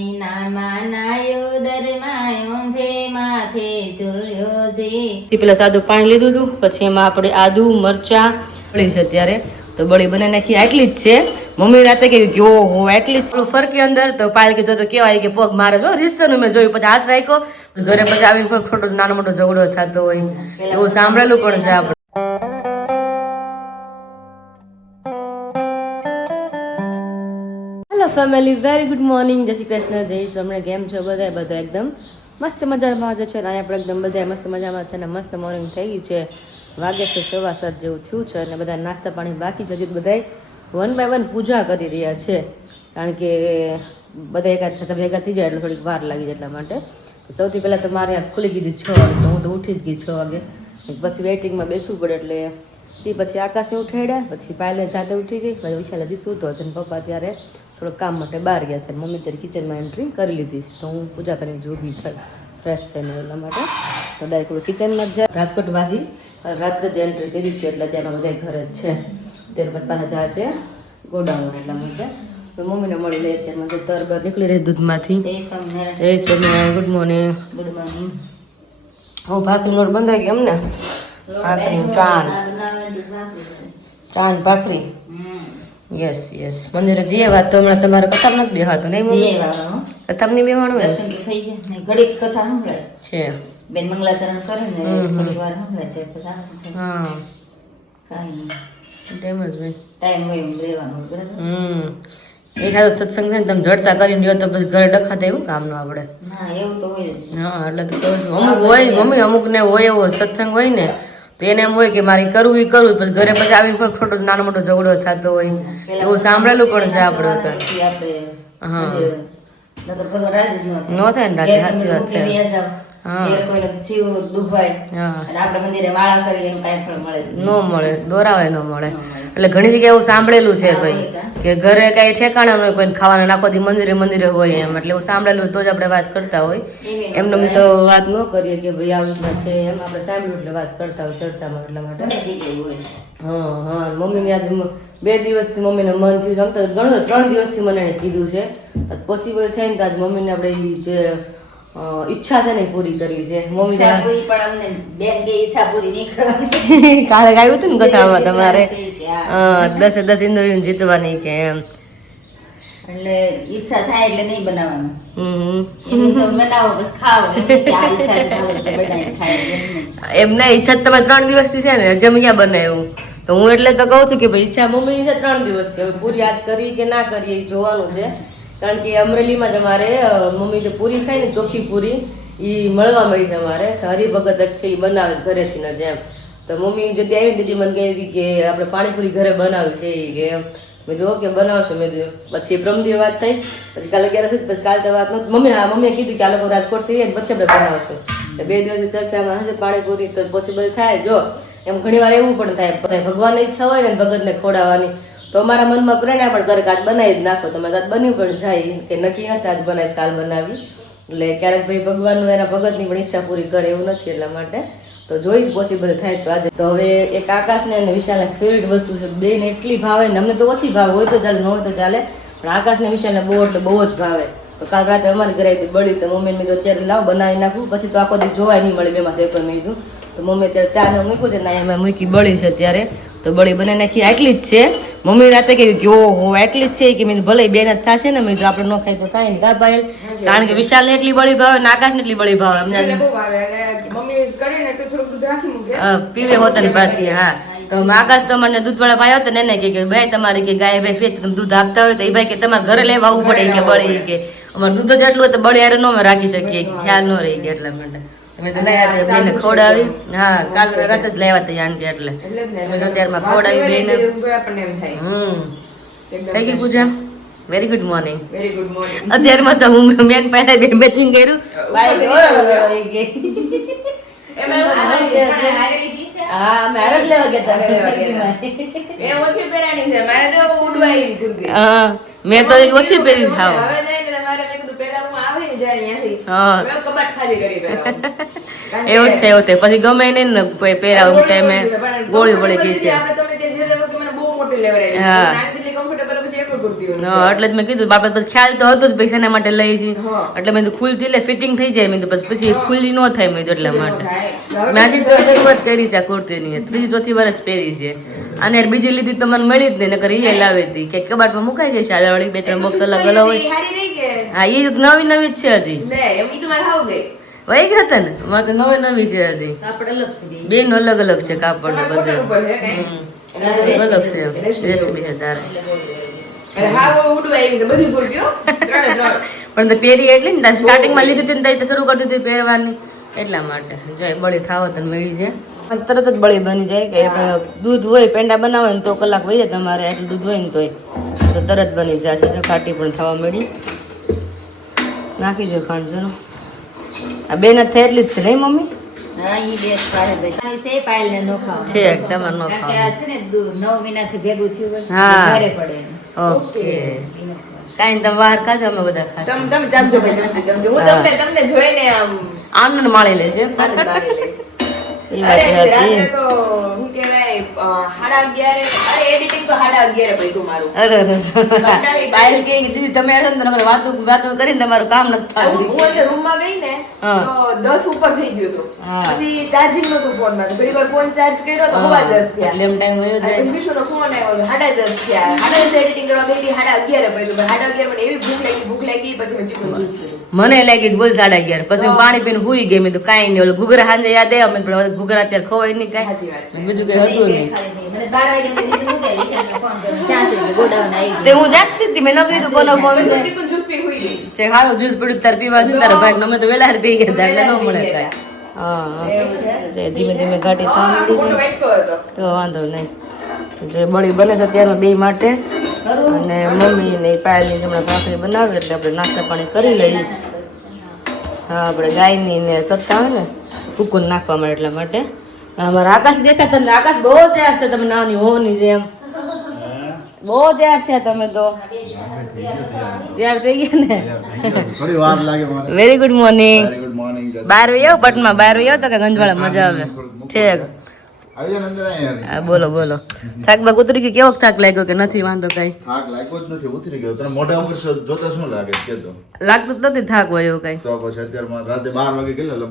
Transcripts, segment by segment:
મહિનામાં નાયો દરમાયો ધે માથે ઝૂલ્યો છે. પેલા સાદું પાણી લીધું હતું, પછી એમાં આપણે આદુ મરચા બળી છે અત્યારે તો બળી બનાવી નાખી. આટલી જ છે. મમ્મી રાતે કે હો એટલી જ ફરકી અંદર તો પાયલ કીધું તો કેવાય કે પગ મારે જો રીસનું મેં જોયું, પછી હાથ રાખ્યો ઘરે, પછી આવી ખોટો નાનો મોટો ઝઘડો થતો હોય એવું સાંભળેલું પણ છે આપણે. Hello family, very good morning, જય શ્રી કૃષ્ણ, જય શ્રી. કેમ છો બધા? બધા એકદમ મસ્ત મજામાં છે ને અહીંયા આપણે એકદમ બધા મસ્ત મજામાં છે ને મસ્ત મોર્નિંગ થઈ ગઈ છે. વાગે છે 7:15 જેવું થયું છે અને બધા નાસ્તા પાણી બાકી છે. હજુ બધા 1 by 1 પૂજા કરી રહ્યા છે, કારણ કે બધા એકાદ થતા ભેગા થઈ જાય એટલે થોડીક વાર લાગી જાય. એટલા માટે સૌથી પહેલાં તો મારે ખુલી ગઈ 6 વાગે, તો હું તો ઉઠી જ ગઈ 6 વાગે. પછી વેઇટિંગમાં બેસવું પડે એટલે તે પછી આકાશને ઉઠાડ્યા, પછી પાયલે જાતે ઉઠી ગઈ, પછી વિશાલ હજી સૂતો છે ને પપ્પા ત્યારે થોડુંક કામ માટે બહાર ગયા છે. મમ્મી ત્યારે કિચનમાં એન્ટ્રી કરી લીધી છે, તો હું પૂજા કરીને જોગી ફ્રેશ થઈને એટલા માટે તો ડાયરેક્ટ કિચનમાં જ જાય. રાજકોટ વાસી રાત્રે જ એન્ટ્રી કરી છે એટલે ત્યાંના બધા ઘરે જ છે. ત્યારબાદ પાછા જશે ગોડાઉન એટલા માટે તો મમ્મીને મળી લે. ત્યારમાં તો તરબાર નીકળી રહી દૂધમાંથી. જય Swaminarayan. Good morning. Good morning. હું ભાખરી લોટ બંધાઈ ગઈ અમને. ભાખરી ચાંદ ભાખરી. Yes yes. મંદિરે જઈએ. વાત તો હમણાં તમારે કથા નથી બેહાતું નહીં? કથા નહીં બેવાનું હોય થઈ ગયા ઘડીક કથા સંભળાય છે. બેન મંગલાચરણ કરે ને થોડી વાર સંભળાય તે પછી હા કાંઈ નહીં, તેમ જ ભાઈ ટાઈમ હોય એમ રહેવાનું. બરાબર. એકાદો સત્સંગ છે ને તમે જડતા કરીને જો તો પછી ઘરે ડખાતા એવું કામનું આપણે. હા એવું તો હોય જ. હા એટલે તો કહું છું. અમુક હોય મમ્મી, અમુક ને હોય એવો સત્સંગ હોય ને તો એને એમ હોય કે મારે કરવું એ કરવું, પછી ઘરે પછી આવી પણ ખોટો નાનો મોટો ઝઘડો થતો હોય એવું સાંભળેલું પણ છે આપણે. હા ન થાય ને રાજી, સાચી વાત છે. ન મળે, દોરાવાય ન મળે. એટલે ઘણી જગ્યાએ એવું સાંભળેલું છે ભાઈ કે ઘરે કઈ ઠેકાણા ન હોય, કોઈ ખાવાના નાખો દી મંદિરે મંદિરે હોય એમ, એટલે એવું સાંભળેલું તો જ આપણે વાત કરતા હોય. એમને તો વાત ન કરીએ કે ભાઈ આવી રીતના છે એમ, આપણે સાંભળ્યું એટલે વાત કરતા હોય ચર્ચામાં. એટલા માટે હા હા મમ્મીને આજ 2 દિવસથી મમ્મીને મન થયું, આમ તો ઘણું 3 દિવસથી મને એને કીધું છે પોસિબલ થાય ને તો આજ મમ્મીને આપણે જે ઈચ્છા છે ને પૂરી કરવી છે. મમ્મી કાલે આવ્યું હતું ને કથામાં તમારે 10 ઇન્દ્રિયો જીતવાની કે એમ, એટલે ઈચ્છા થાય એટલે નહીં બનાવવાનું. એમ તો બનાવો બસ ખાઓ. એમ ના ઈચ્છા તમે 3 દિવસથી છે ને જમ્યા બનાવ્યું તો હું એટલે તો કહું છું કે ભાઈ ઈચ્છા મમ્મી છે 3 દિવસથી, હવે પૂરી આજ કરી કે ના કરીએ એ જોવાનું છે. કારણ કે અમરેલીમાં જ અમારે મમ્મી જે પૂરી ખાય ને ચોખ્ખી પૂરી એ મળવા મળી છે. અમારે હરિભગત છે એ બનાવે ઘરેથી ને જેમ, તો મમ્મી જતી આવી દીદી મને કહી હતી કે આપણે પાણીપુરી ઘરે બનાવ્યું છે એ કે એમ. મેં કીધું ઓકે બનાવશો. મેં કીધું પછી બ્રહ્મદી વાત થઈ, પછી કાલે ક્યારે થઈ, પછી કાલે તો વાત નથી. મમ્મીએ કીધું કે આ લોકો રાજકોટ થી પછી આપણે બનાવશું. 2 દિવસની ચર્ચામાં હશે પાણીપુરી તો પોસિબલ થાય. જો એમ ઘણી વાર એવું પણ થાય ભગવાનની ઈચ્છા હોય ને ભગતને ખોડાવવાની તો અમારા મનમાં પ્રેરણા પણ કરે કે આજ બનાવી જ નાખો. તમે આજ બન્યું પણ જાય કે નક્કી નથી આજ બનાવી કાલ બનાવી. એટલે ક્યારેક ભાઈ ભગવાનનું એના ભગતની પણ ઈચ્છા પૂરી કરે એવું નથી. એટલા માટે તો જોઈ જ પોસિબલ થાય તો આજે. તો હવે એક આકાશને અને વિશાલને ફેવરેટ વસ્તુ છે, બેન એટલી ભાવે ને અમને તો ઓછી ભાવે, હોય તો ચાલે ન હોય તો ચાલે, પણ આકાશને વિશાલને બહુ એટલે બહુ જ ભાવે. તો કાલ રાતે અમારી ઘરે આવી બળી તો મમ્મીને મેં અત્યારે લાવ બનાવી નાખું, પછી તો આખો દી જોવાય નહીં મળે બેમાં એક મેં કીધું. તો મમ્મી અત્યારે ચાને મૂક્યું છે ને એમાં મૂકી બળી છે અત્યારે તો બળી બનાવી નાખી. આટલી જ છે. મમ્મી રાતે કે હો એટલી જ છે કે મેં ભલે બે જ થશે ને, મેં આપણે ન ખાય તો કાંઈ નહીં. કા પાયલ? કારણ કે વિશાલને એટલી બળી ભાવે ને આકાશને એટલી બળી ભાવે. અમને પીવે હોતા ને પાછી. હા તો આકાશ તો મને દૂધવાળા ભાઈ હતા ને એને કે ભાઈ તમારે કે ગાય ભાઈ તમે દૂધ આપતા હોય તો એ ભાઈ કે તમારે ઘરે લેવા આવવું પડે કે બળી કે અમારે દૂધ જ એટલું હોય તો બળી હારે ન અમે રાખી શકીએ, ખ્યાલ ન રહી ગયા. એટલા માટે અમે તો લયા બેને ખવડાવી. હા કાલ રાત જ લેવા હતા જાણ કે એટલે અમે તો અત્યારમાં ખવડાવી બેને. થઈ ગઈ પૂજા. Very good morning. Very good morning. અત્યારમાં તો હું મેન પહેલા બે મેચિંગ કર્યું. હા મેરેજ લેવા ગયા હતા. મેં તો ઓછી પહેરી થાવ. એવું જ છે એવું. પછી ગમે નહીં ને પહેરાવું ટાઈમે ગોળી પડી ગઈ છે. હા એટલે જ મેં કીધું બાપા પછી ખ્યાલ તો હતો જ પૈસાના માટે લઈ છે એટલે મેં ખુલતી એટલે ફિટિંગ થઈ જાય મેં પછી ખુલ્લી ન થાય મેં એટલા માટે મેં હજી તો શરૂઆત કરી છે આ કુર્તીની 3-4 વાર જ પહેરી છે અને બીજી લીધી તો મને મળી જ નહીં નકર એ લાવી હતી કે કબાટમાં મુકાઈ ગઈ શાળાવાળી 2-3 બોક્સ અલગ અલગ હોય હા એ નવી જ છે હજી વહી ગયા હતા ને મારે તો નવી છે હજી બેન અલગ અલગ છે કાપડ ને બધું અલગ છે રેશમી છે તારે પણ તો પહેરી એટલી ને સ્ટાર્ટિંગમાં લીધી હતી ને તો શરૂ કરતી હતી પહેરવાની એટલા માટે જો બળી થાવ તો મળી જાય તરત જ બળી બની જાય કે દૂધ હોય પેંડા બનાવે ને તો કલાક વહી જાય તમારે એટલું દૂધ હોય ને તો તરત બની જશે ખાટી પણ થવા મળી નાખી દો ખાંડ જો આ બેન જ થાય એટલી જ છે નહીં મમ્મી હા ઈ બેસ પાસે છે પાયલ ને નો ખાવ છે તમાર નો કારણ કે આ છે ને 9 મહિનાથી ભેગું થયું હોય હા. ભારે પડે ઓકે કાઈ તમે બહાર ખાજો અમે બધા ખાશું તમે જામજો ભાઈ જમજો હું તમને જોઈને આનંદ માણી લેશે એ વાત અરે રાત્રે સાચી તો હું કહેવાય 11:30 અરે એડિટિંગ તો 11:30 પડ્યું મારું અરે પાયલ કે દીદી તમે આવો ને તો વાતો કરીને તમારું કામ નથી હું થતું અંદર રૂમમાં ગઈ ને તો 10 ઉપર થઈ ગયું હતું હા. પછી ચાર્જિંગ નતું ફોનમાં તો ઘણી વાર ફોન ચાર્જ કર્યો તો હવા 10 થયા એટલે એમ ટાઈમ વયો જાય પછી વિશુનો ફોન આવ્યો તો 10:30 થયા 11:30 એડિટિંગ કરવા બેઠી 11:30 પડ્યું પણ 11:30 મને એવી ભૂખ લાગી પછી મેં ચીકુ જ્યુસ પીધું મને લાગી બોલ 11:30 પછી હું પાણી પીને હુઈ ગઈ મેં તો કાંઈ નહીં ઓલું ઘૂઘરા સાંજે યાદ આવ્યા મેં પણ ઘૂઘરા અત્યારે ખવાય નહીં સાચી વાત કાંઈ બીજું કઈ હતું નહીં મને 12 વાગે દીદી નું કે વિશાલને ફોન કર્યો ક્યાં છે કે ગોડાઉન આવી તે હું જાગતી હતી મેં ન કીધું કોનો ફોન છે પછી ચીકુ જ્યુસ પીને હુઈ ગઈ છે હારો જ્યુસ પડ્યું તાર પીવા નથી તારા ભાઈ અમે તો વેલા પી ગયા હતા એટલે ન મળે કાંઈ હા જે ધીમે ધીમે ઘાટી થવા માંડી ફોટો છે વાઈટ હતો તો વાંધો નહીં જે બળી બને છે ત્યારમાં બે માટે અને મમ્મી ને પાયલની હમણાં ભાખરી બનાવે એટલે આપણે નાસ્તા પાણી કરી લઈએ હા આપણે ગાયની ને કરતા હોય ને કુકુન નાખવા માટે એટલા માટે અમારા આકાશ દેખાતા ને આકાશ બહુ તૈયાર છે તમે નાની હોની જેમ બહુ તૈયાર થયા તમે તો તૈયાર થઈ ગયા ને થોડી વાર લાગે મને very good morning very good morning જય બાર વાગ્યા પટમાં 12 વાગ્યા તો કે ગંજવાળા મજા આવે ઠીક આવી જા અંદર આવી હા બોલો બોલો થાક બાક ઉતરી ગયો કેવો થાક લાગ્યો કે નથી વાંધો કઈ થાક લાગ્યો જ નથી ઉતરી ગયો તને મોઢા ઉપર જોતા શું લાગે કે તો લાગતું જ નથી થાક હોય એવું કઈ તો પછી અત્યારે રાતે 12 વાગે કેટલા એટલે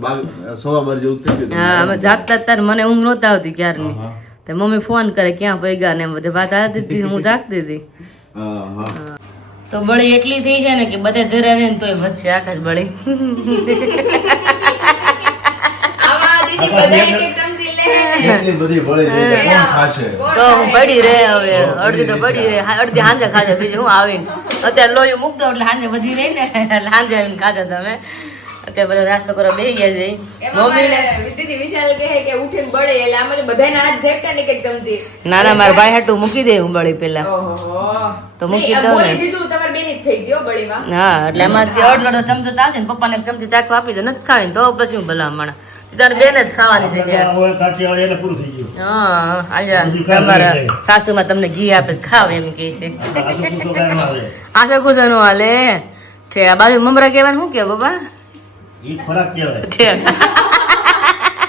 12 જેવું થઈ ગયું હા અમે જાગતા તાર મને ઊંઘ નહોતા આવતી ક્યારની હા તે મમ્મી ફોન કરે ક્યાં પૈગા ને એમ બધી વાત આવતી હતી હું જાગતી હતી હા હા તો બળી એટલી થઈ જાય ને કે બધે ધરે રહે ને તોય વચ્ચે આકાશ બળી આમાં દીદી બધાય કે ચમચી લે એટલી બધી બળી જાય છે, કોણ ખાશે તો હું પડી રહે હવે અડધી તો પડી રહે અડધી હાંજે ખાજે બીજું હું આવીને અત્યારે લોહી મૂક દો એટલે હાંજે વધી રહી ને એટલે હાંજે આવીને ખાજે તમે અત્યારે બધા નાસ્તો કરવા બેસી ગયા છે એમાં મમ્મી ને મારે દીદી વિશાલ કહે કે ઉઠીને બળે એટલે આમાં બધાના હાથ ઝેપતા ને કે ચમચી ના ના મારા ભાઈ હાટું મૂકી દે હું બળી પેલા ઓહો તો મૂકી દઉં ને. જીજુ તમારી બેન જ થઈ ગયો બળીમાં હા એટલે એમાંથી અડધો ચમચો તો આવશે ને પપ્પાને એક ચમચી ચાખવા આપી દે નથી ખાવી તો પછી હું ભલામણ તારે બેન જ ખાવાની છે ત્યારે હા આજે તમારા સાસુમાં તમને ઘી આપે છે ખાવ એમ કે છે આશા કુશો નો હાલે છે આ બાજુ મમરા કહેવાનું શું કે બાબા ઠીક.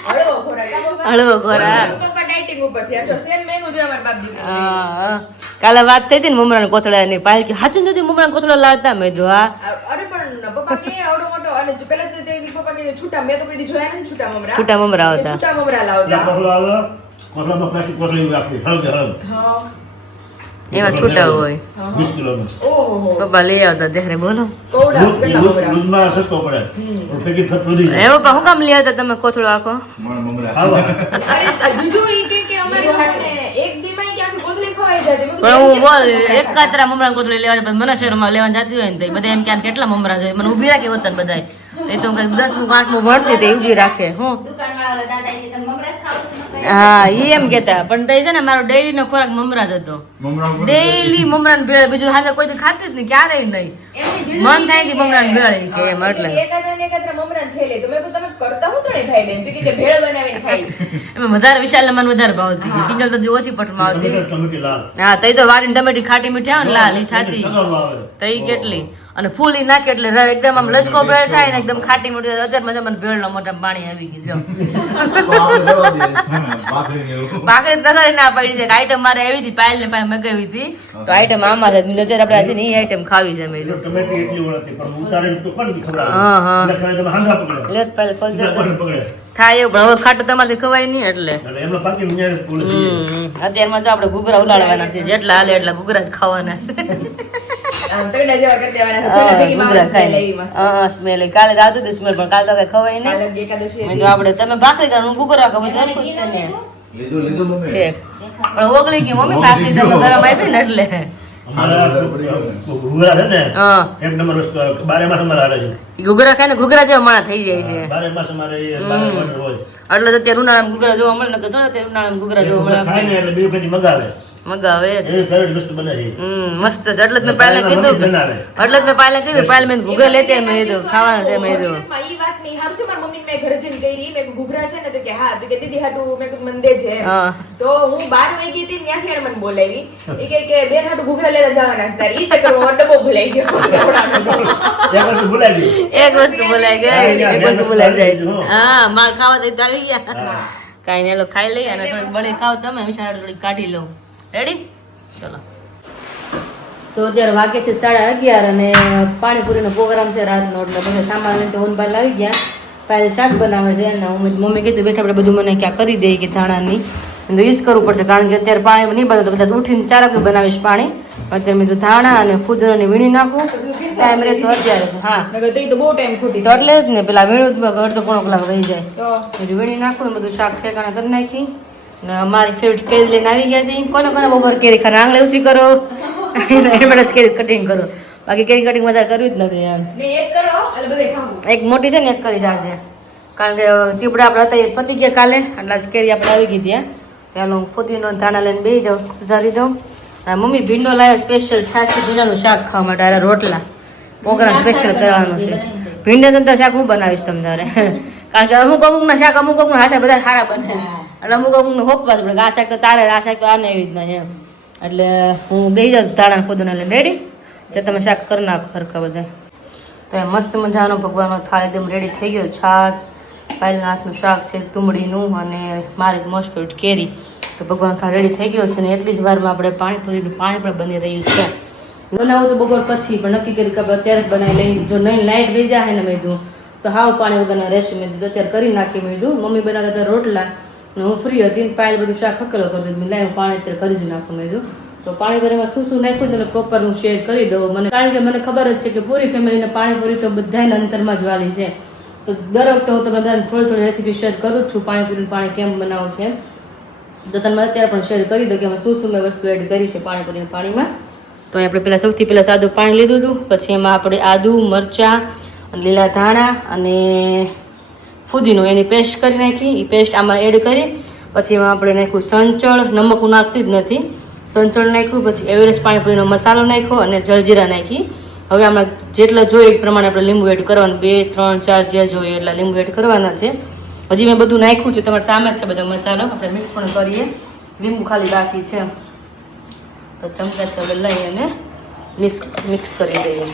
હળવો ખોરાક આ બાબા. હળવો ખોરાક પપ્પા ડાયટિંગ ઉપર છે આ તો સેમ મેનુ જો અમારા બાપ દીકરો હા કાલે વાત થઈ હતી ને મમરા કોથળા ની પાલ કે સાચું નથી મમરા કોથળા લાવતા મેં જો હા અરે પણ પપ્પા કે આવડો મોટો અને જો પહેલા તો તે પપ્પા કે છૂટા મેં તો કોઈ દી જોયા નથી છૂટા મમરા છૂટા મમરા કે આવતા છૂટા મમરા લાવતા હા એમાં છૂટા હોય ઓહો પપ્પા લઈ આવતા ત્યારે બોલો કોવડા કેટલા મમરા એ પપ્પા હું કામ લઈ આવતા તમે કોથળો આખો મમરા અરે જીજુ ઈ કે અમારી ઘરને એક દીમાં કે આખી બોતલી ખવાઈ જાય મેં પણ હું બોલ એક કાતરા મમરા કોથળી લેવા જાય મને શહેરમાં લેવા જતી હોય ને તો બધા એમ કે કેટલા મમરા જોઈએ મને ઊભી રાખે હોતા બધા એ તો કઈક 10મું 8મું ભણતી હતી ઊભી રાખે હું દુકાનવાળા દાદા કે તમે મમરા જ ખાવ છો ને? હા ઈ એમ કેતા પણ તઈ છે ને મારો ડેઈલી નો ખોરાક મમરા જ હતો મમરા ઉપર ડેઈલી મમરા ને ભેળ બીજું હાજર કોઈ દી ખાતી જ નહીં ક્યારેય નહીં એમની જીજુ મન થાય ને મમરા ને ભેળ ઈ કે એમ એટલે એકાદરા મમરા થેલે તો મેં કહ્યું તમે કરતા હું ત્રણે ભાઈ બેન તો કે ભેળ બનાવીને ખાઈ એમાં વધારે વિશાલ મને વધારે ભાવતી કિંજલ તો ઓછી પટમાં આવતી હા તઈ તો વારીને ટમેટી ખાટી મીઠી આવે ને લાલ ઈ થાતી તઈ કેટલી અને ફૂલી નાખી એટલે એકદમ આમ લચકો ભેળ થાય ને એકદમ ખાટી મોટી. અત્યારમાં મને ભેળનો મોટા પાણી આવી ગયું. ભાખરી તગારી ના પડી છે. આઈટમ મારે આવી હતી, પાયલ ને પાસે મગાવી હતી, તો આઈટમ આમાં છે. અત્યારે આપણે છે ને એ આઈટમ ખાવી છે. મેં થાય એવું, પણ હવે ખાટું તમારે ખવાય નહીં એટલે અત્યારમાં તો આપણે ઘૂઘરા ઉલાડવાના છે. જેટલા હાલે એટલા ઘૂઘરા જ ખાવાના છે. તગડા જેવા કરી દેવાના છે. પેલા ભેગી માવા સ્મેલ આવી મસ્ત. સ્મેલ કાલે તો આવતું સ્મેલ, પણ કાલે તો કઈ ખવાય નહીં. કાલે એકાદશી મેં કીધું આપણે તમે ભાખરી ખાવાનું ઘૂઘરા ખાવ બધું હરખું જ છે ને છે. પણ ઓગળી ગઈ મમ્મી ભાખરી તમે ગરમ આપી ને એટલે ઘૂઘરા ખાય ને ઘૂઘરા જેવા માણા થઈ જાય છે. એટલે તો અત્યારે ઉનાળામાં ઘૂઘરા જોવા મળે ને તો અત્યારે ઉનાળામાં ઘૂઘરા જોવા મળે મગાવે મસ્ત છે. એટલે જ મેં પહેલા કીધું પહેલા મેં ઘૂઘરા લેતે મેં કીધું ખાવાના છે. મેં કીધું ઈ વાત નહીં હારું છે. મારી મમ્મી મેં ઘરે જઈને કહી મેં ઘૂઘરા છે ને તો કે હા, તો કે દીદી હાટુ મેં કીધું મને દેજે. તો હું 12 વાગી હતી ત્યાંથી એને મને બોલાવી. ઈ કે બેન હાટુ ઘૂઘરા લેવા જવાના છે તારી. ઈ ચક્કરમાં ડબ્બો ભૂલાઈ ગયો. એક વસ્તુ બોલાઈ જાય. હા, માર ખાવા દઈ તો આવી ગયા. કાઈ ને ખાઈ લઈએ અને થોડીક બળી ખાવ તમે. વિશાળ થોડીક કાઢી લઉં. રેડી? ચલો. તો અત્યારે વાગે છે 11:30 અને પાણીપુરીનો પ્રોગ્રામ છે રાતનો. એટલે બધા સામાન લઈને તો ઓનપાલ આવી ગયા. પહેલાં શાક બનાવે છે અને હું મમ્મી કીધું બેઠા આપણે બધું મને ક્યાં કરી દઈએ કે ધાણાની. તો એ જ કરવું પડશે, કારણ કે અત્યારે પાણી નહીં બને તો કદાચ ઉઠીને 4 વાગે બનાવીશ પાણી. અત્યારે મેં તો ધાણા અને ફુદીનાની વીણી નાખું. ટાઈમ રહે તો અત્યારે હા તો બહુ ટાઈમ ખોટી. તો એટલે જ ને પેલા વીણું અડધો પોણો કલાક રહી જાય. બધું વીણી નાખું ને બધું શાક ઠેકાણા કરી નાખી. ને અમારી ફેવરેટ કેરી લઈને આવી ગયા છે. કોને બપોર કેરી ખા આંગળી ઊંચી કરો એમાં જ કેરી કટિંગ કરો. બાકી કેરી કટિંગ વધારે કરવી જ નથી એમ. એક મોટી છે ને એક કરી આજે, કારણ કે ચીપડા આપણે હતા એ પતી ગયા કાલે. એટલે જ કેરી આપણે આવી ગઈ ત્યાં. ત્યાં હું ફુદીનો ધાણા લઈને બેસી જાઉં, સુધારી દઉં. અને મમ્મી ભીંડો લાવ્યો સ્પેશિયલ છાશી ભીંડાનું શાક ખાવા માટે. અરે રોટલા પ્રોગ્રામ સ્પેશિયલ કરવાનો છે. ભીંડા તો શાક હું બનાવીશ તમે તારે, કારણ કે અમુકના શાક અમુકના હાથે બધા સારા બને. એટલે અમુકને હોપવા જ પડે. આ શાક તો તારે, આ શાક તો આને એવી રીતના એમ. એટલે હું બેસી જાઉં ધાણા ફુદીના લઈને. રેડી? તો તમે શાક કરી નાખો સરખા બધા. તો એ મસ્ત મજાનો ભગવાનનો થાળ એકદમ રેડી થઈ ગયો. છાશ, પાયલના હાથનું શાક છે તુમડીનું, અને મારી મોસ્ટ ફેવરેટ કેરી. તો ભગવાન થાળ રેડી થઈ ગયો છે. ને એટલી જ વારમાં આપણે પાણીપુરીનું પાણી પણ બની રહ્યું છે. બનાવું તો બપોર પછી, પણ નક્કી કરી કે આપણે અત્યારે જ બનાવી લઈ. જો નહીં લાઇટ વહી જાય ને મેં કીધું તો હાવ પાણી વગરના રહેશે. મેં કીધું અત્યારે કરી નાખી. મેં કીધું મમ્મી બનાવતા હતા રોટલા ને હું ફ્રી હતી ને પાયલ બધું શાક હકેલો કરી દીધું. લાઈ હું પાણી અત્યારે કરી જ નાખું. મેં કીધું તો પાણીપુરીમાં શું શું નાખ્યું તેને પ્રોપર હું શેર કરી દઉં. મને કારણ કે મને ખબર જ છે કે પૂરી ફેમિલીને પાણીપુરી તો બધાને અંતરમાં જ વાલી છે. તો દર વખતે હું તમને બધાને થોડી થોડી રેસીપી શેર કરું જ છું. પાણીપુરીનું પાણી કેમ બનાવવું છે તો તમે અત્યારે પણ શેર કરી દો કે એમાં શું શું મેં વસ્તુ એડ કરી છે પાણીપુરીના પાણીમાં. તો આપણે પહેલાં સૌથી પહેલાં સાદું પાણી લીધું હતું. પછી એમાં આપણે આદુ, મરચાં, લીલા ધાણા અને ફુદીનો એની પેસ્ટ કરી નાખી. એ પેસ્ટ આમાં એડ કરી પછી એમાં આપણે નાખ્યું સંચળ. નમક હું નાખતી જ નથી. સંચળ નાખ્યું, પછી એવરેસ્ટ પાણીપુરીનો મસાલો નાખ્યો અને જલજીરા નાખી. હવે આમાં જેટલા જોઈએ એ પ્રમાણે આપણે લીંબુ એડ કરવાનું. 2, 3, 4 જે જોઈએ એટલા લીંબુ એડ કરવાના છે. હજી મેં બધું નાખ્યું છે, તમારી સામે જ છે બધો મસાલો. આપણે મિક્સ પણ કરીએ. લીંબુ ખાલી બાકી છે. તો ચમચા લઈ અને મિક્સ કરી દઈએ.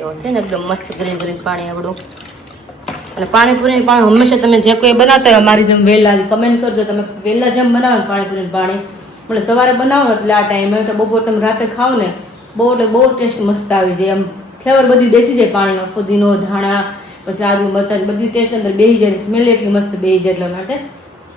એવું છે ને એકદમ મસ્ત ગ્રીન ગ્રીન પાણી આપણું. અને પાણીપુરીનું પાણી હંમેશા તમે જે કોઈ બનાવતા હોય મારી જેમ વહેલા કમેન્ટ કરજો. તમે વહેલા જેમ બનાવો ને પાણીપુરીનું પાણી, એટલે સવારે બનાવો એટલે આ ટાઈમે તો બપોર તમે રાતે ખાઓ ને બહુ એટલે બહુ ટેસ્ટ મસ્ત આવી જાય. આમ ફ્લેવર બધી બેસી જાય પાણીમાં. ફુદીનો, ધાણા, પછી આદુ, મરચાં બધી ટેસ્ટ અંદર બેસી જાય. સ્મેલ એટલી મસ્ત બેસી જાય. એટલા માટે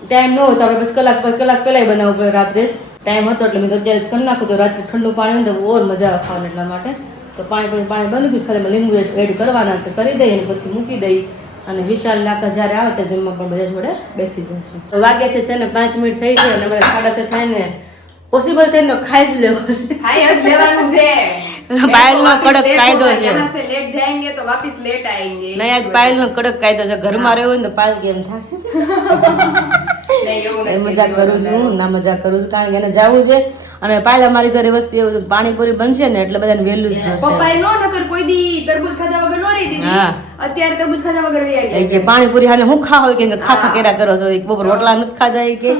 ટાઈમ ન હોય તો આપણે પછી કલાક પહેલાં બનાવવું પડે. રાત્રે ટાઈમ હતો એટલે મેં તો અત્યારે જ કરી નાખું. તો રાત્રે ઠંડુ પાણી હોય તો ઓર મજા આવે ખાવાનું. એટલા માટે તો પાણી બની ગયું. ખાલી લીંબુ એડ કરવાના છે, કરી દઈએ અને પછી મૂકી દઈએ. અને વિશાલ લાકા જ્યારે આવે ત્યારે જમવા પણ બધા જોડે બેસી જશે. તો વાગ્યા છે ને 5 મિનિટ થઈ છે અને અમારે 6:30 થાય ને પોસિબલ થઈને ખાઈ જ લેવું છે. ખાઈ જ લેવાનું છે. પાયલનો કડક કાયદો છે. यहाँ से लेट जाएंगे तो वापस लेट आएंगे. નહીં, આજ પાયલનો કડક કાયદો છે. ઘરમાં રહેવું હોય ને તો પાયલ કેમ થશે. મજાક કરું છું, ના મજાક કરું છું, કારણ કે એને જવું છે. અને પાયલ અમારી ઘરે વસ્તુ એવું પાણીપુરી બનશે ને એટલે બધાને વહેલું જ જશે. પપ્પાએ નો નકર કોઈ દી તરબૂચ ખાધા વગર નો રહી દીધી. અત્યારે તરબૂચ ખાધા વગર રહી ગયા. કે પાણીપુરી હાલે હું ખાવ કે ખાખા કેરા કરો છો. બપોર રોટલા નથી ખાધા કે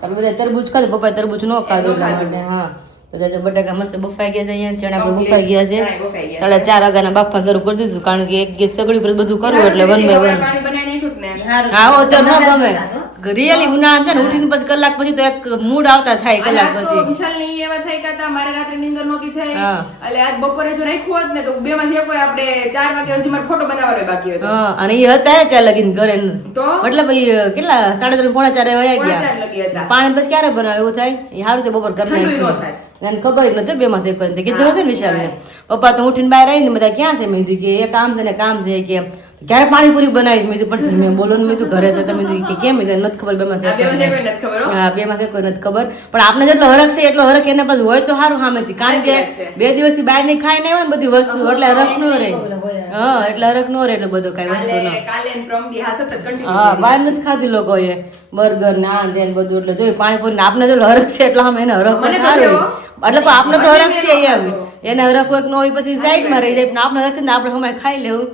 તમે બધા તરબૂચ ખાધું, પપ્પાએ તરબૂચ ન ખાધું એટલા માટે. હા, તો જો બટાકા મસ્ત બફાઈ ગયા છે અહીંયા, ચણા પણ બફાઈ ગયા છે. ચણા બફાઈ ગયા 4:30 વાગ્યાના બાફા શરૂ કરી દીધું, કારણ કે એક ગેસ સગડી પર બધું કરવું એટલે વન બાય વન. પાણી બનાવી નાખ્યું જ ને. આવો તો ન ગમે રિયલી ઉનાળા છે ને, ઉઠીને પછી કલાક પછી તો એક મૂડ આવતા થાય કલાક અને આ તો પછી. વિશાલની એવા થઈ ગયા હતા, મારે રાત્રે નીંદર નહોતી થઈ. હા. એટલે આજ બપોરે જો રાખ્યું હોત ને તો બે માંથી કોઈ આપણે 4 વાગ્યા સુધી મારો ફોટો બનાવવાનો બાકી હતો. હા, અને એ હતા ત્યાં લગીને ઘરે તો મતલબ કેટલા 3:30 પોણા 4 વાગ્યા પોણા ગયા. 4 લગી હતા. પાણી પછી ક્યારે બનાવે એવું થાય, એ સારું છે બપોર કરી ઠંડુ ય ન નાખ્યું. થાય. એને ખબર જ નથી બે માંથી કોઈ કીધું હતું ને વિશાલને. પપ્પા તો ઉઠીને બહાર આવીને બધા ક્યાં છે, મેં કીધું કે એ કામ છે ને કામ છે કે ક્યારે પાણીપુરી બનાવી મેં કીધું પણ મેં બોલો ને મેં કીધું ઘરે છે તમે કીધું કે કેમ કીધું નથી ખબર બે આ બે માંથી કોઈ નથી ખબર હો. હા બે માંથી કોઈ નથી ખબર, પણ આપણે જેટલો હરખ છે એટલો હરખ એને પાછું હોય તો સારું સામેથી, કારણ કે સાચી વાત છે. 2 દિવસથી બહાર ની ખાઈને આવ્યા ને બધી વસ્તુ એટલે હરખ ન રહે. હા એટલે હરખ ન રહે એટલે બધું કઈ વસ્તુ કાલે ને પ્રમદી હા સતત continue હા બહાર નથી ખાધું લોકોએ બર્ગર ને આ ને બધું, એટલે જોયું પાણીપુરી ને આપણે જો હરખ છે એટલે આમ એને હરખ મને તો સારું કેવો? એટલે પણ આપણે તો હરખ છે એમ, મને એને હરખ કોઈક ન હોય પછી સાઈડમાં રહી જાય, પણ આપણે હરખ છે ને આપણે સમય ખાઈ લેવું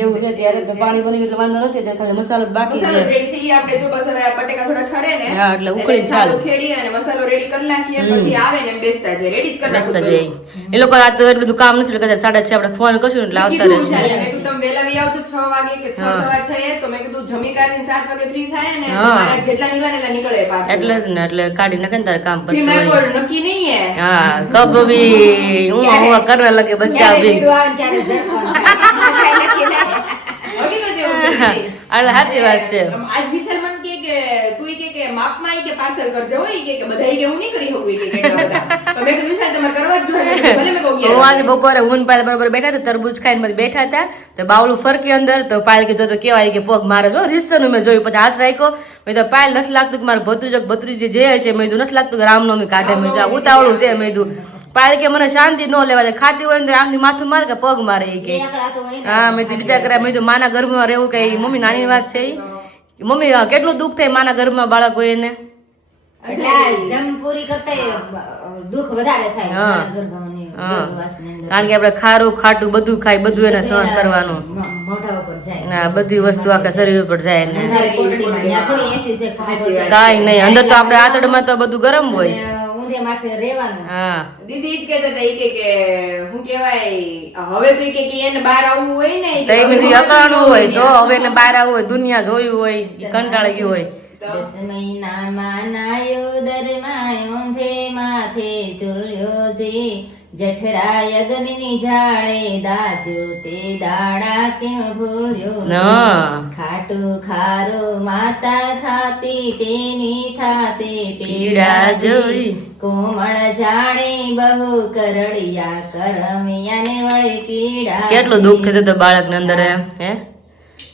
એવું છે. ત્યારે તો પાણી બની એટલે વાંધો નથી, ત્યારે ખાલી મસાલો જ બાકી મસાલો છે. રેડી છે ઈ આપણે જો બસ હવે આ બટેકા થોડા ઠરે ને હા, એટલે ઉકળી ચાલે. ચાલુ ખેડી અને મસાલો રેડી કરી નાખીએ, પછી આવે ને એમ બેસતા જાય રેડી જ કરી મસ્ત નાખું જાય. એ લોકો આ તો એટલું બધું કામ નથી એટલે કદાચ 6:30 આપણે ફોન કરશું એટલે આવતા કીધું રહેશે. વિશાલે, મેં કીધું તમે વહેલા વી આવજો 6 વાગે કે 6:15 તો મેં કીધું જમી કાઢીને 7 વાગે ફ્રી થાય ને તો હા. મારા જેટલા નીકળે ને એટલા નીકળે પાછું. એટલે જ ને, એટલે કાઢી નાખે ને તારે કામ ફ્રી પતું માં હોય. કોઈ નક્કી નહીં હે. હા કબ ભી હું કરવા લગે બચ્ચા ભી હકીકત એવું છે દીદી. એટલે સાચી વાત છે. આજ વિશાલ મને કે તું ઈ કે માપમાં ઈ કે પાર્સલ કરજે હોય ઈ કે બધા ઈ કે હું નહીં કરી શકું ઈ કે એટલા બધા. તો મેં કીધું વિશાલ તમારે કરવા જ જોઈએ. મેં કીધું ભલે મેં કહું હું આજે બપોરે ઊન પાયલ બરોબર બેઠા હતા, તરબૂચ ખાઈને પછી બેઠા હતા તો બાવલું ફરકી અંદર તો પાયલ કીધું તો કેવાય કે પગ મારે જો રીસનું મેં જોયું, પછી હાથ રાખ્યો મેં તો પાયલ નથી લાગતું કે મારે ભત્રીજો ભત્રીજી જે હશે મેં કીધું નથી લાગતું કે રામનવમી કાઢે, મેં કીધું આ ઉતાવળું છે મેં કીધું. પાયલ કે મને શાંતિ ન લેવા દે, ખાતી હોય ને તો આમથી માથું મારે કે પગ મારે એ કે. હા મેં કીધું બીજા કર્યા, મેં કીધું માના ગર્ભમાં રહેવું કઈ મમ્મી નાની વાત છે ઈ. મમ્મી કેટલું દુઃખ થાય માના ગર્ભમાં બાળક હોય એને. એટલે આ જમ પૂરી કરતા દુઃખ વધારે થાય હા. મારા ગર્ભની ગર્ભવાસની અંદર. કારણ કે આપણે ખારું ખાટું બધું ખાઈ બધું એને સહન કરવાનું. મોઢા ઉપર જાય ના બધી વસ્તુ આખા શરીર ઉપર જાય ને અંધારી કોટડીમાં ત્યાં થોડી એસી છે સાચી વાત. કાંઈ નહીં, અંદર તો આપણે આંતરડામાં તો બધું ગરમ હોય. અને ઊંધે માથે રહેવાનું. હા દીદી ઈ જ કહેતા હતા ઈ કે હું કહેવાય હવે તો ઈ કે એને બહાર આવવું હોય ને ઈ તો કે એ બધી હવે અકળાણું હોય તો હવે એને બહાર આવવું હોય, દુનિયા જોયું હોય, ઈ કંટાળી ગયું હોય. તો 10 મહિનામાં નાયો દરમાં ઊંધે માથે ચૂલ્યો છે જઠરાય અગ્નિની જાળે દાજો તે દાડા કેમ ભૂલ્યો છે? હા. ખાટું ખારું માતા ખાતી તેની થાતે પીડા જોઈ. કોમળ જાણે બહુ કરડિયા કરમિયાને વળે કીડા કેટલું દુઃખ થતું હતું બાળકને અંદર એમ હે.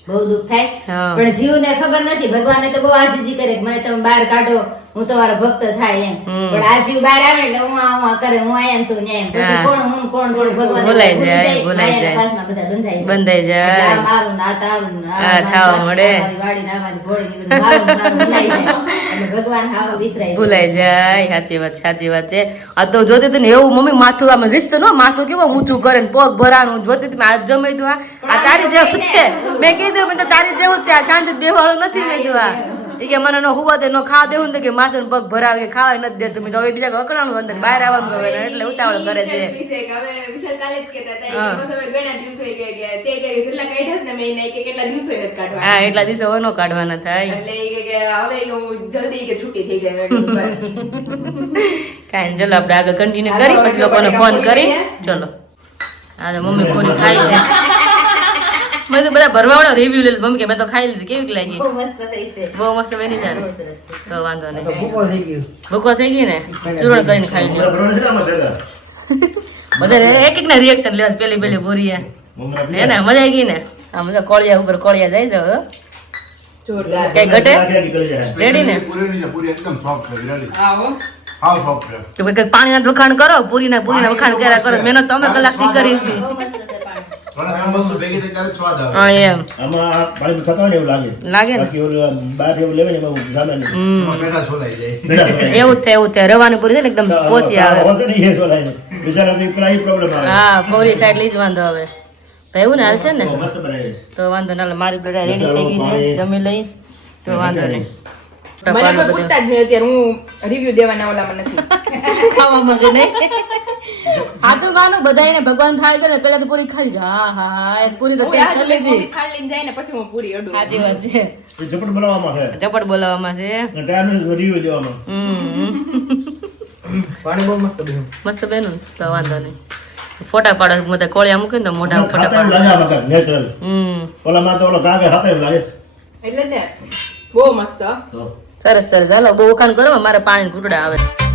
બહુ દુઃખ થાય હા. પણ જીવને ખબર નથી, ભગવાનને તો બહુ આજીજી કરે કે મને તમે બહાર કાઢો હું તમારો ભક્ત થાય એમ. પણ આ જીવ બહાર આવે એટલે હું આ કરે હું આયા ને તું ને એમ. પછી હા. કોણ ભગવાન ભૂલાઈ જાય, ભૂલાઈ જાય. પાસમાં બધા બંધાઈ જાય. બંધાઈ જાય. એટલે આ મારું ને આ તારું ને આ હા, મારી થાવા જાત, મળે. આ મારી વાડી ને આ મારી ઘોડી ને બધું મારું ને મારું ભૂલાઈ જાય. એટલે ભગવાન હારું વિસરાઈ જાય. ભૂલાઈ જાય. સાચી વાત છે. આ તો જોતી હતી ને એવું મમ્મી માથું આમ રીસતો નો માથું કેવો ઊંચું કરે ને પગ ભરાનું જોતી હતી ને આ જમે તો આ તારી જેવું જ છે. મેં કીધું મેં તો તારી જેવું જ છે, આ શાંતિ બેવાળું નથી. મેં કીધું આ ઈ કે મને નો હુવા દે નો ખાવા દેવું ને કે માથે ને પગ ભરાવે કે ખાવા નથી દેતું. મેં તો હવે બીજા અકળાણું અંદર બહાર આવવાનું હવે એટલે ઉતાવળ કરે છે. ઈ કે હવે વિશાલ કાલે જ કહેતા હતા ઈ કે બસ હવે ઘણા દિવસો ઈ કે તે કે જેટલા કાઢ્યા છે ને મેં એને કે કેટલા દિવસો નથી કાઢવાના. હા એટલા દિવસો હવે નો કાઢવાના થાય. એટલે ઈ કે હવે હું જલ્દી કે છૂટી થઈ જાય. મેં કીધું બસ. કાંઈ ચલો આપણે આગળ કન્ટિન્યુ કરી પછી લોકોને ફોન કરી. ચલો હા તો મમ્મી પૂરી ખાઈ છે. મેં તો બધા ભરવાવાળા રિવ્યુ લે મમ્મી કે મેં તો ખાઈ લીધી કેવી લાગી? બહુ મસ્ત થઈ છે. બહુ મસ્ત બની જાય બહુ ને? સરસ થઈ. તો વાંધો નહીં. બપોર થઈ ગયું. ભૂકો થઈ ગઈ ને ચૂરણ કરીને ખાઈ લ્યો. બધા એક એક ના રિએક્શન લેવા પેલી ભૂરી હે ને મજા આવી ગઈ ને. આમ તો કોળિયા ઉપર કોળિયા જાય છે હવે. જોરદાર. કઈ ઘટે રેડી ને? પૂરી છે, પૂરી એકદમ સોફ્ટ છે, રેડી. આવો. હાવ સોફ્ટ છે. કે ભાઈ પાણીના વખાણ કરો, પૂરીના વખાણ કર્યા કરો. મહેનત તો અમે કલાકથી કરી છે. બહુ મસ્ત છે પાણી. થોડા ત્રણ વસ્તુ ભેગી થાય ત્યારે જ સ્વાદ આવે. હા એમ આમાં પાણી થતા ને એવું લાગે. લાગે ને. બાકી ઓલું બહાર એવું લેવાય ને એમાં સામાન્ય. એમાં બેઠા છોલાઈ જાય. બેડા હોય. એવું જ થાય. રવાની પૂરી છે ને એકદમ પોચી આવે. હોતો નહીં એ સોલાય. બિચારાથી પેલા ઈ problem આવે. હા પૂરી સાઈડ લઈ જ વાંધો આવે. ભાઈ એવું ને હાલ છે ને તો મસ્ત બનાવે છે. તો વાંધો ના. મારી બધા રેડી થઈ ગઈ છે, જમી લઈ તો વાંધો નહીં. ફોટા મને પાડવા કોઈ બધા પૂછતા જ નહીં અત્યારે હું રિવ્યુ દેવાના ઓલામાં નથી ખાવામાં છે નહીં હાથું ગાનું બધા એને ભગવાન થાળી કરે પેલા તો પૂરી ખાઈ જા હા હા એક પૂરી તો હું ટેસ્ટ રાહ કરી જોઈ લીધી મમ્મી ખાંડ લઈને જાય ને પછી હું પૂરી અડું સાચી વાત છે એ ઝપટ બનાવવામાં છે ઝપટ બોલાવવામાં છે અને ટાઈમ રિવ્યુ દેવામાં પાણી બહુ મસ્ત બેન મસ્ત બેનું તો વાંધો નહીં ફોટા પાડો મતે કોળિયા મૂકે ને તો મોઢા ફોટા ખાતા પાડો લાગે આમાં નેચરલ ઓલામાં તો ઓલો કાગે ખાતા એવું લાગે એટલે ને બહુ મસ્ત તો સરસ સરસ ચાલો બહુ વખાણ કરો મારે પાણી ઘૂંટડા આવે